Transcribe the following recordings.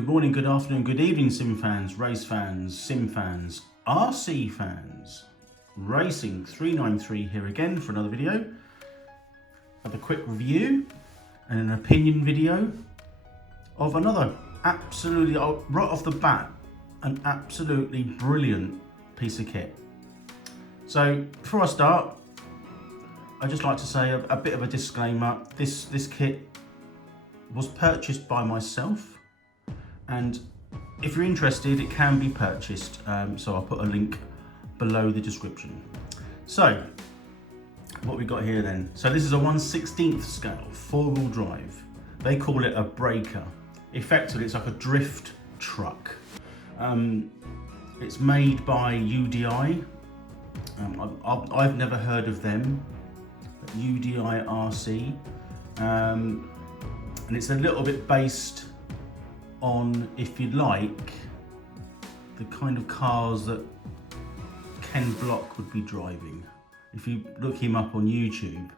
Good morning, good afternoon, good evening, sim fans, race fans, sim fans, RC fans. Racing 393 here again for another video. Have a quick review and an opinion video of another absolutely, right off the bat, an absolutely brilliant piece of kit. So before I start, I'd just like to say a bit of a disclaimer. This kit was purchased by myself, and if you're interested, it can be purchased. So I'll put a link below the description. So what we got here then. So this is a 1/16 scale, 4-wheel drive. They call it a breaker. Effectively, it's like a drift truck. It's made by UDI. I've never heard of them, but UDI RC. And it's a little bit based on, if you like, the kind of cars that Ken Block would be driving. If you look him up on YouTube,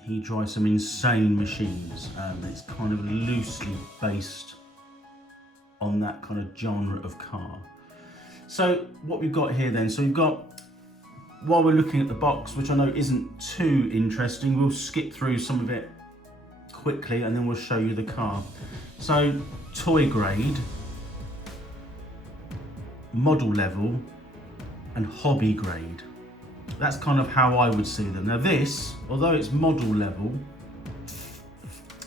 he drives some insane machines. It's kind of loosely based on that kind of genre of car. So what we've got here then, so we've got, while we're looking at the box, which I know isn't too interesting, we'll skip through some of it quickly and then we'll show you the car. So toy grade, model level, and hobby grade. That's kind of how I would see them. Now this, although it's model level,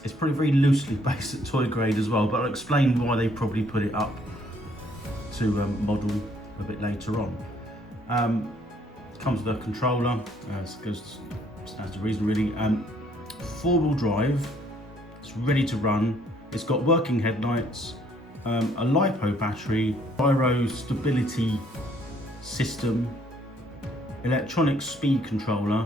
it's probably very loosely based at toy grade as well, but I'll explain why they probably put it up to model a bit later on. It comes with a controller, stands to reason really. 4-wheel drive, it's ready to run. It's got working headlights, a LiPo battery, gyro stability system, electronic speed controller,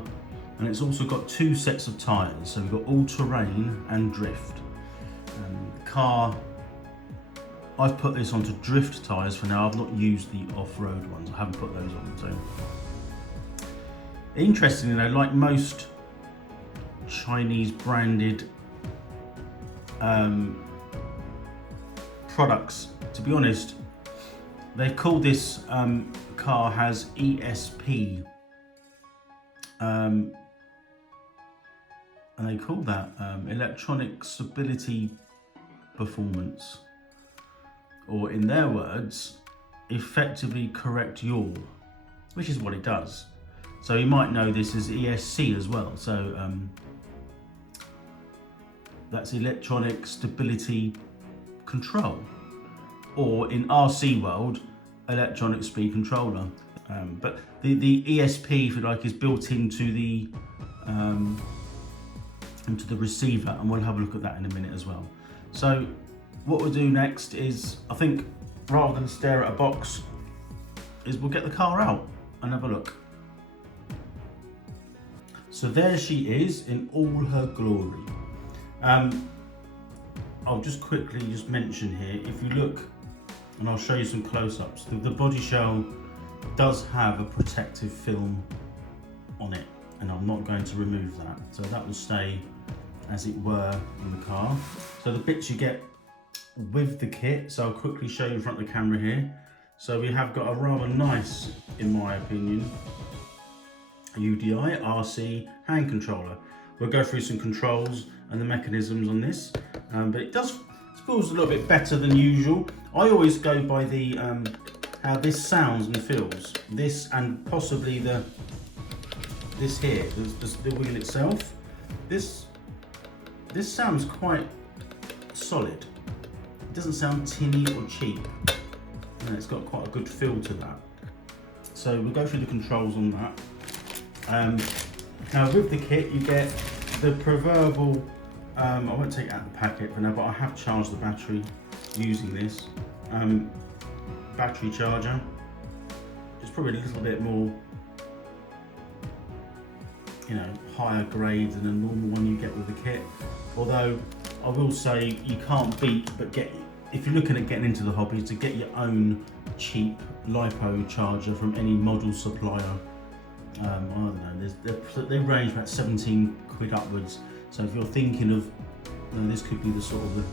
and it's also got 2 sets of tyres. So we've got all-terrain and drift. The car, I've put this onto drift tyres for now. I've not used the off-road ones. I haven't put those on. So interestingly though, like most Chinese branded products, to be honest, they've called this car has ESP, and they call that electronic stability performance, or in their words, effectively correct yaw, which is what it does. So you might know this as ESC as well. So that's electronic stability control, or in RC world, electronic speed controller. But the ESP, if you like, is built into the receiver, and we'll have a look at that in a minute as well. So what we'll do next is, I think, rather than stare at a box, is we'll get the car out and have a look. So there she is in all her glory. I'll just quickly mention here, if you look, and I'll show you some close-ups, the body shell does have a protective film on it, and I'm not going to remove that. So that will stay as it were in the car. So the bits you get with the kit, so I'll quickly show you in front of the camera here. So we have got a rather nice, in my opinion, UDI RC hand controller. We'll go through some controls and the mechanisms on this, but it feels a little bit better than usual. I always go by the how this sounds and feels. This, and possibly this here, the wheel itself. This sounds quite solid. It doesn't sound tinny or cheap, and it's got quite a good feel to that. So we'll go through the controls on that. Now with the kit you get the proverbial, I won't take it out of the packet for now, but I have charged the battery using this. Battery charger. It's probably a little bit more, higher grade than a normal one you get with the kit. Although I will say you can't beat, but if you're looking at getting into the hobby, to get your own cheap LiPo charger from any model supplier. I don't know, they range about 17 quid upwards. So if you're thinking of, this could be the sort of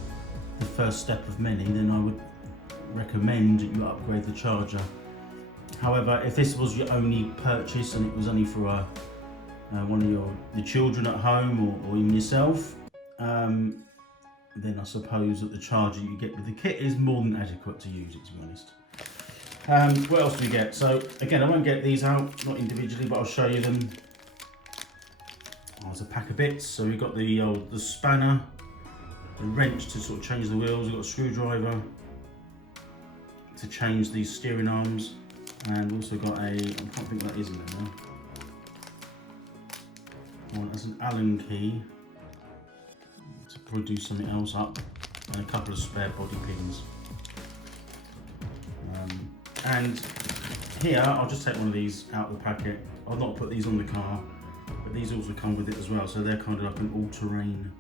the first step of many, then I would recommend that you upgrade the charger. However, if this was your only purchase and it was only for one of your children at home or even yourself, then I suppose that the charger you get with the kit is more than adequate to use it, to be honest. What else do we get? So again, I won't get these out, not individually, but I'll show you them. Oh, there's a pack of bits. So we've got the spanner, the wrench to sort of change the wheels, we've got a screwdriver to change these steering arms, and also got I can't think what that is in there now. Well, that's an Allen key to probably do something else up, and a couple of spare body pins. And here, I'll just take one of these out of the packet. I'll not put these on the car, but these also come with it as well. So they're kind of like an all-terrain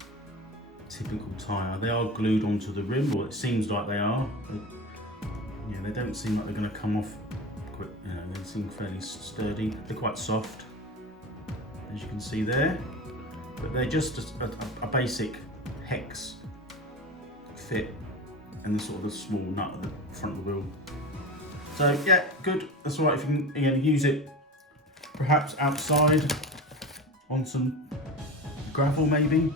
typical tyre. They are glued onto the rim, or it seems like they are. But, yeah, they don't seem like they're going to come off quick. You know, they seem fairly sturdy. They're quite soft, as you can see there. But they're just a basic hex fit, and the sort of the small nut at the front of the wheel. So yeah, good. That's all right if you can again use it perhaps outside on some gravel maybe.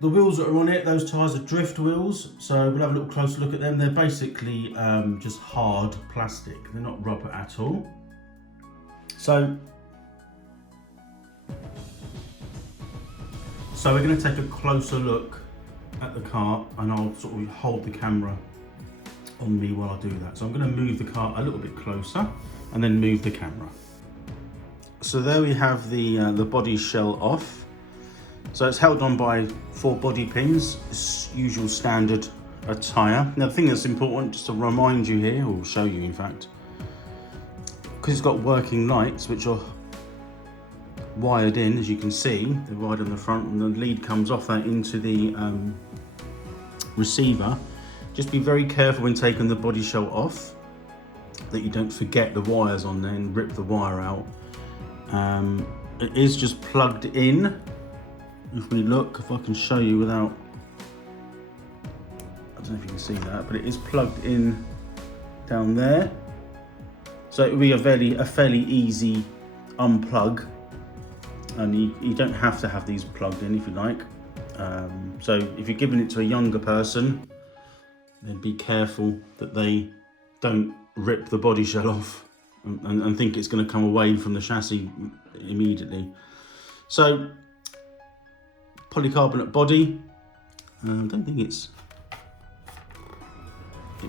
The wheels that are on it, those tyres are drift wheels, so we'll have a little closer look at them. They're basically just hard plastic. They're not rubber at all. So we're going to take a closer look at the car, and I'll sort of hold the camera on me while I do that. So I'm going to move the car a little bit closer and then move the camera. So there we have the body shell off. So it's held on by 4 body pins, it's usual standard attire. Now the thing that's important, just to remind you here, or show you in fact, because it's got working lights which are wired in, as you can see, they're wired on the front, and the lead comes off that into the receiver. Just be very careful when taking the body shell off that you don't forget the wires on there and rip the wire out. It is just plugged in. If we look, if I can show you without, I don't know if you can see that, but it is plugged in down there. So it will be a fairly easy unplug, and you don't have to have these plugged in if you like. So if you're giving it to a younger person, then be careful that they don't rip the body shell off and think it's going to come away from the chassis immediately. So polycarbonate body. I don't think it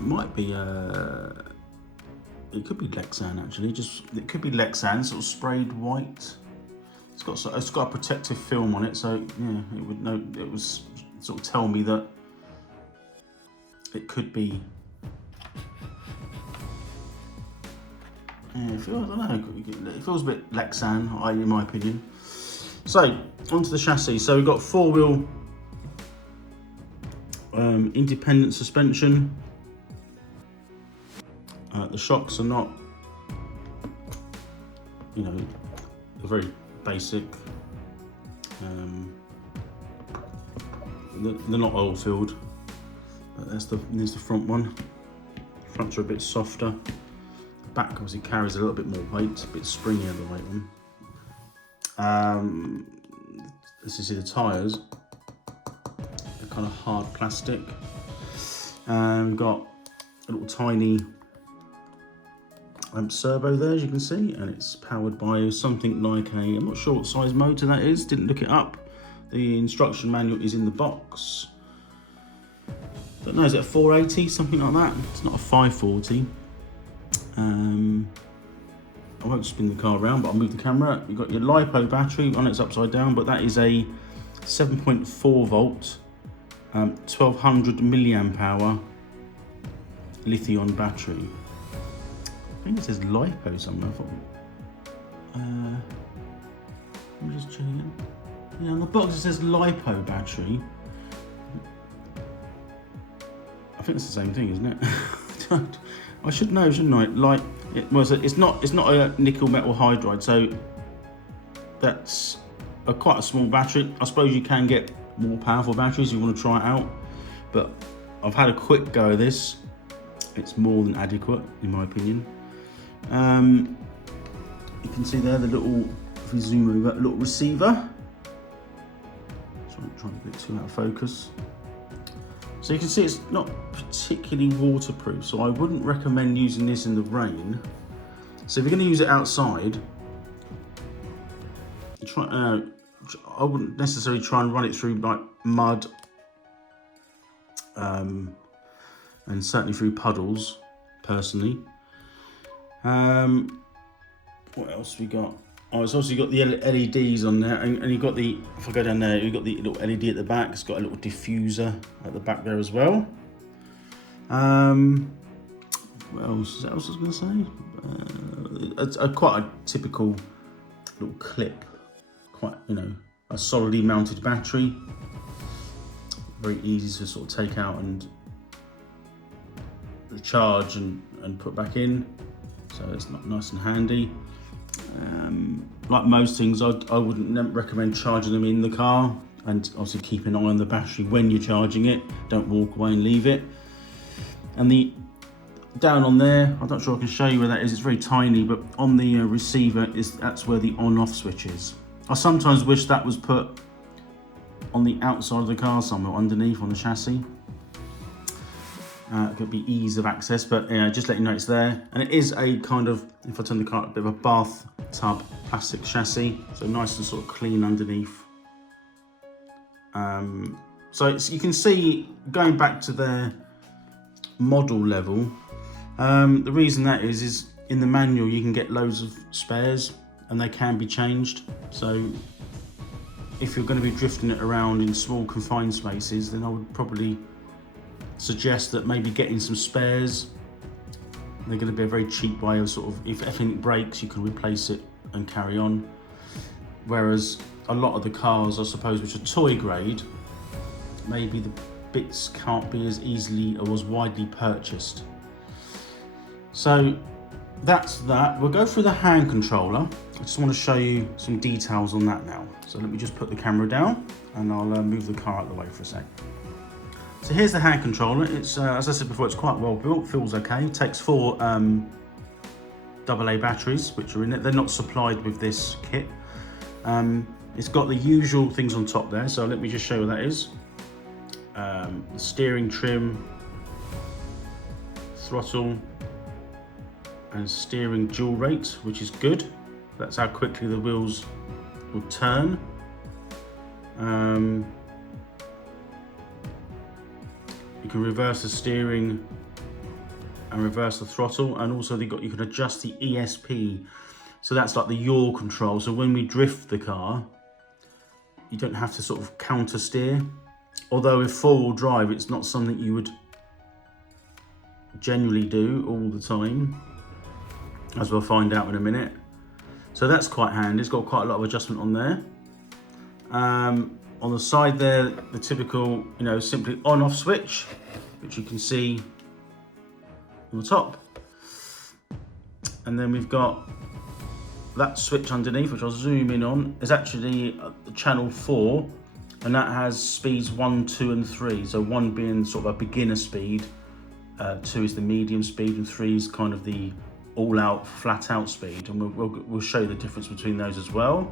might be it could be Lexan actually. It could be Lexan, sort of sprayed white. It's got a protective film on it, so yeah, it was sort of tell me that it could be. Yeah, I don't know. It feels a bit Lexan, in my opinion. So onto the chassis. So we've got 4-wheel independent suspension. The shocks are not, they're very basic. They're not oil filled. There's the front one. Fronts are a bit softer. The back obviously carries a little bit more weight, a bit springier the weight one. As you see, the tyres are kind of hard plastic. We've got a little tiny servo there, as you can see, and it's powered by something like I'm not sure what size motor that is, didn't look it up. The instruction manual is in the box. Don't know, is it a 480, something like that? It's not a 540. I won't spin the car around, but I'll move the camera. You've got your LiPo battery on, it's upside down, but that is a 7.4 volt, 1200 milliamp hour lithium battery. I think it says LiPo somewhere. Let me just check again. Yeah, on the box it says LiPo battery. I think it's the same thing, isn't it? I should know, shouldn't I? It's not a nickel metal hydride, so that's quite a small battery. I suppose you can get more powerful batteries, you want to try it out. But I've had a quick go of this. It's more than adequate, in my opinion. You can see there the little, if we zoom over, little receiver. Trying to get too out of focus. So you can see it's not particularly waterproof, so I wouldn't recommend using this in the rain. So if you're going to use it outside, I wouldn't necessarily try and run it through like mud, and certainly through puddles, personally. What else we got? Oh, it's also got the LEDs on there, and you've got the, if I go down there, you've got the little LED at the back. It's got a little diffuser at the back there as well. What else? Is that what I was going to say? Quite a typical little clip. Quite, a solidly mounted battery. Very easy to sort of take out and recharge and put back in. So it's not nice and handy. Like most things, I wouldn't recommend charging them in the car, and obviously keep an eye on the battery when you're charging it. Don't walk away and leave it. And the down on there, I'm not sure I can show you where that is, it's very tiny, but on the receiver, that's where the on-off switch is. I sometimes wish that was put on the outside of the car somewhere, underneath on the chassis. It could be ease of access, but just let you know it's there. And it is a kind of, if I turn the car, a bit of a bathtub plastic chassis, so nice and sort of clean underneath. So you can see, going back to their model level, the reason that is in the manual you can get loads of spares and they can be changed. So if you're going to be drifting it around in small confined spaces, then I would probably suggest that maybe getting some spares. They're going to be a very cheap way of sort of, if anything breaks, you can replace it and carry on. Whereas a lot of the cars, I suppose, which are toy grade, maybe the bits can't be as easily or as widely purchased. So that's that. We'll go through the hand controller. I just want to show you some details on that now. So let me just put the camera down and I'll move the car out of the way for a sec. So here's the hand controller. It's, as I said before, it's quite well built, feels okay. It takes 4 AA batteries, which are in it. They're not supplied with this kit. It's got the usual things on top there, so let me just show you what that is. The steering trim, throttle, and steering dual rate, which is good. That's how quickly the wheels will turn. You can reverse the steering and reverse the throttle, and also you can adjust the ESP. So that's like the yaw control. So when we drift the car, you don't have to sort of counter steer. Although with 4-wheel drive, it's not something you would generally do all the time, as we'll find out in a minute. So that's quite handy. It's got quite a lot of adjustment on there. On the side there, the typical, simply on-off switch, which you can see on the top. And then we've got that switch underneath, which I'll zoom in on, is actually channel 4, and that has speeds 1, 2, and 3. So 1 being sort of a beginner speed, 2 is the medium speed, and 3 is kind of the all-out, flat-out speed. And we'll show you the difference between those as well.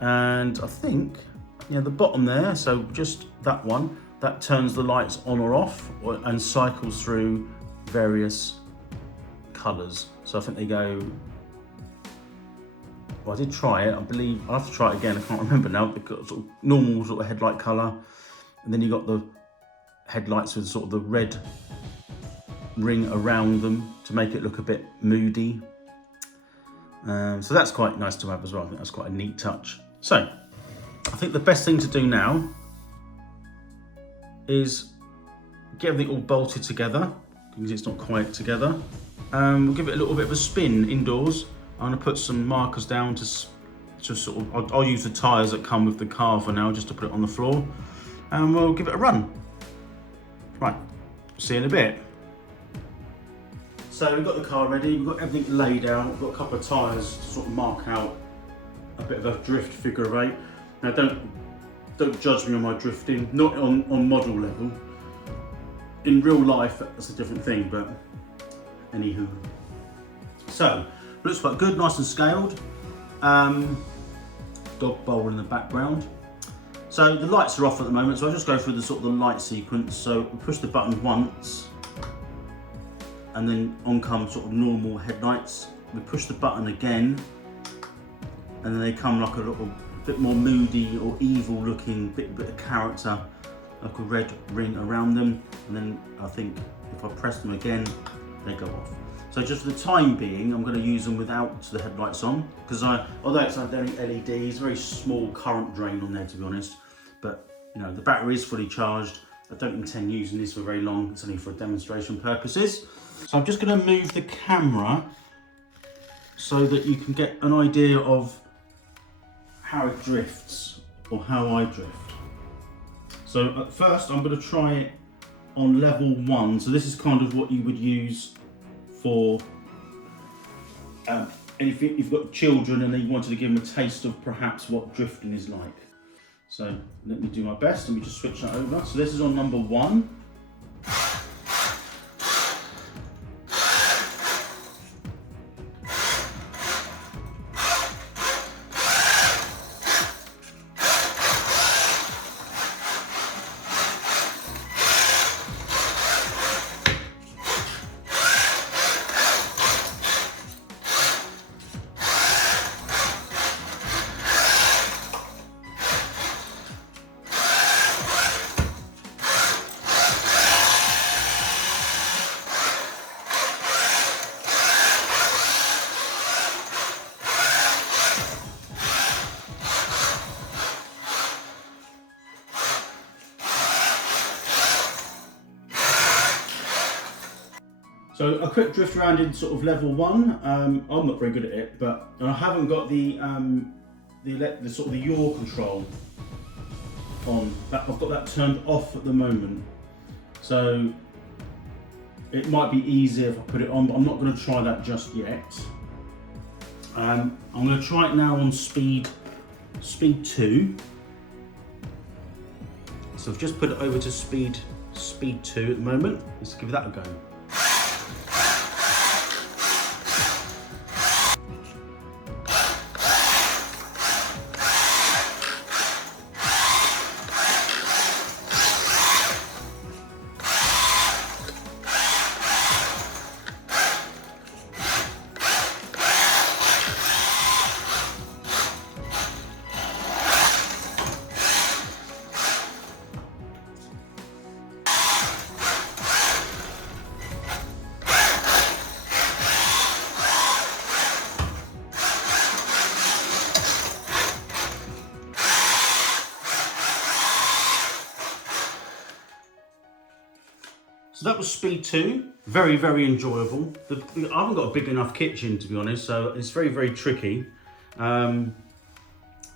And I think, the bottom there, so just that one, that turns the lights on or off and cycles through various colours. So I think they go, well, I did try it, I believe, I'll have to try it again, I can't remember now. They've got sort of normal sort of headlight colour, and then you've got the headlights with sort of the red ring around them to make it look a bit moody. So that's quite nice to have as well. I think that's quite a neat touch. So I think the best thing to do now is get everything all bolted together, because it's not quite together. We'll give it a little bit of a spin indoors. I'm going to put some markers down to sort of, I'll use the tyres that come with the car for now, just to put it on the floor, and we'll give it a run. Right, see you in a bit. So we've got the car ready, we've got everything laid out, we've got a couple of tyres to sort of mark out a bit of a drift figure of 8. Now don't don't judge me on my drifting, not on model level. In real life, that's a different thing, but anywho. So, looks quite good, nice and scaled. Dog bowl in the background. So the lights are off at the moment, so I'll just go through the sort of the light sequence. So we push the button once, and then on come sort of normal headlights. We push the button again, and then they come like a little bit more moody or evil looking, bit of character, like a red ring around them. And then I think if I press them again, they go off. So just for the time being, I'm going to use them without the headlights on, because although it's only LEDs, very small current drain on there, to be honest. But you know, the battery is fully charged. I don't intend using this for very long. It's only for demonstration purposes. So I'm just going to move the camera so that you can get an idea of how it drifts, or how I drift. So at first, I'm going to try it on level 1. So this is kind of what you would use for if you've got children and you wanted to give them a taste of perhaps what drifting is like. So let me do my best. Let me just switch that over. So this is on number 1. So a quick drift around in sort of level 1. I'm not very good at it, but I haven't got the sort of the yaw control on. I've got that turned off at the moment. So it might be easier if I put it on, but I'm not going to try that just yet. I'm going to try it now on speed 2. So I've just put it over to speed 2 at the moment. Let's give that a go. So that was speed 2, very, very enjoyable. I haven't got a big enough kitchen, to be honest, so it's very, very tricky. Again,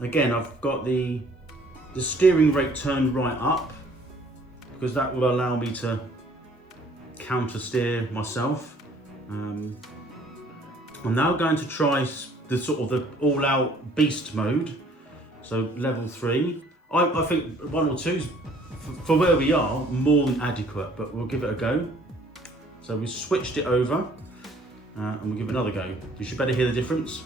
I've got the steering rate turned right up, because that will allow me to counter steer myself. I'm now going to try the sort of the all-out beast mode, so level 3. I think 1 or 2's for where we are, more than adequate, but we'll give it a go. So we switched it over, and we'll give it another go. You should better hear the difference.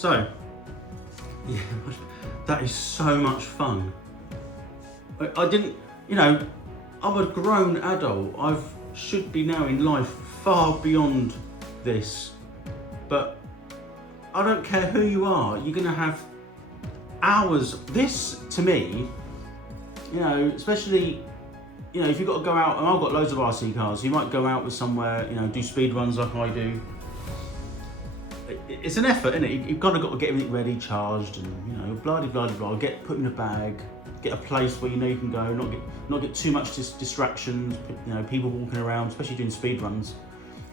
So, yeah, that is so much fun. I didn't, you know, I'm a grown adult. Should be now in life far beyond this. But I don't care who you are, you're gonna have hours. This, to me, you know, especially, you know, if you've got to go out, and I've got loads of RC cars, you might go out with somewhere, you know, do speed runs like I do. It's an effort, isn't it? You've got to get everything ready, charged, and, you know, blah blah blah blah. Put in a bag, get a place where you know you can go, not get too much distractions. You know, people walking around, especially doing speed runs,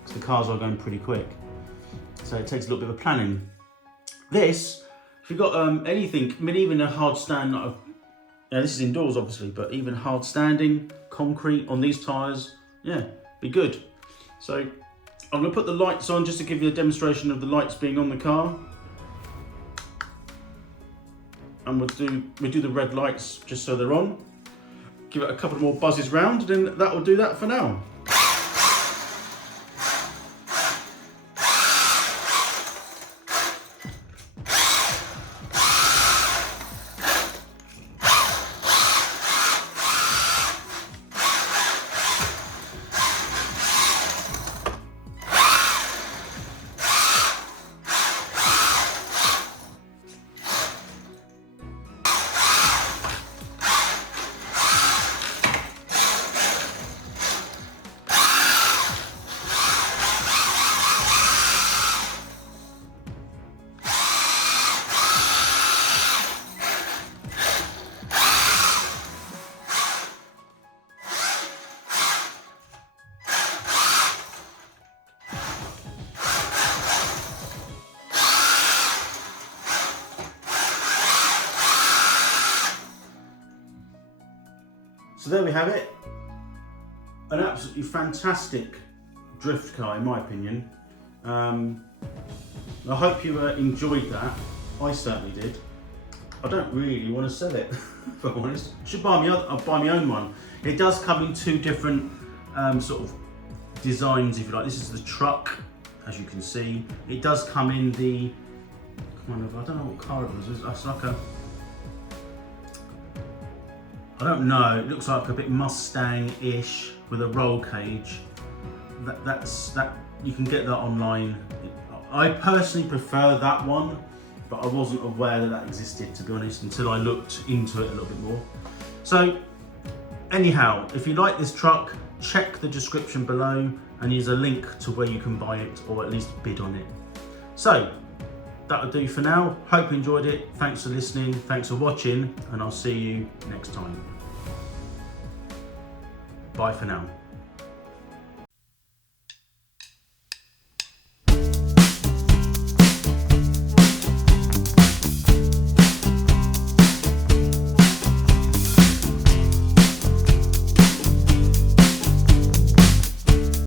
because the cars are going pretty quick. So it takes a little bit of planning. This, if you've got anything, I mean, even a hard stand. Now this is indoors, obviously, but even hard standing concrete on these tyres, yeah, be good. So I'm going to put the lights on just to give you a demonstration of the lights being on the car. And we'll do the red lights just so they're on. Give it a couple more buzzes round, and then that will do that for now. So there we have it. An absolutely fantastic drift car, in my opinion. I hope you enjoyed that. I certainly did. I don't really want to sell it, if I'm honest. I should buy my own one. It does come in two different sort of designs, if you like. This is the truck, as you can see. It does come in the kind of, I don't know what car it was. It's like a, I don't know, it looks like a bit Mustang-ish with a roll cage. That you can get that online. I personally prefer that one, but I wasn't aware that existed, to be honest, until I looked into it a little bit more. So anyhow, if you like this truck, check the description below and there's a link to where you can buy it, or at least bid on it. So that'll do for now. Hope you enjoyed it. Thanks for listening, thanks for watching, and I'll see you next time. Bye for now.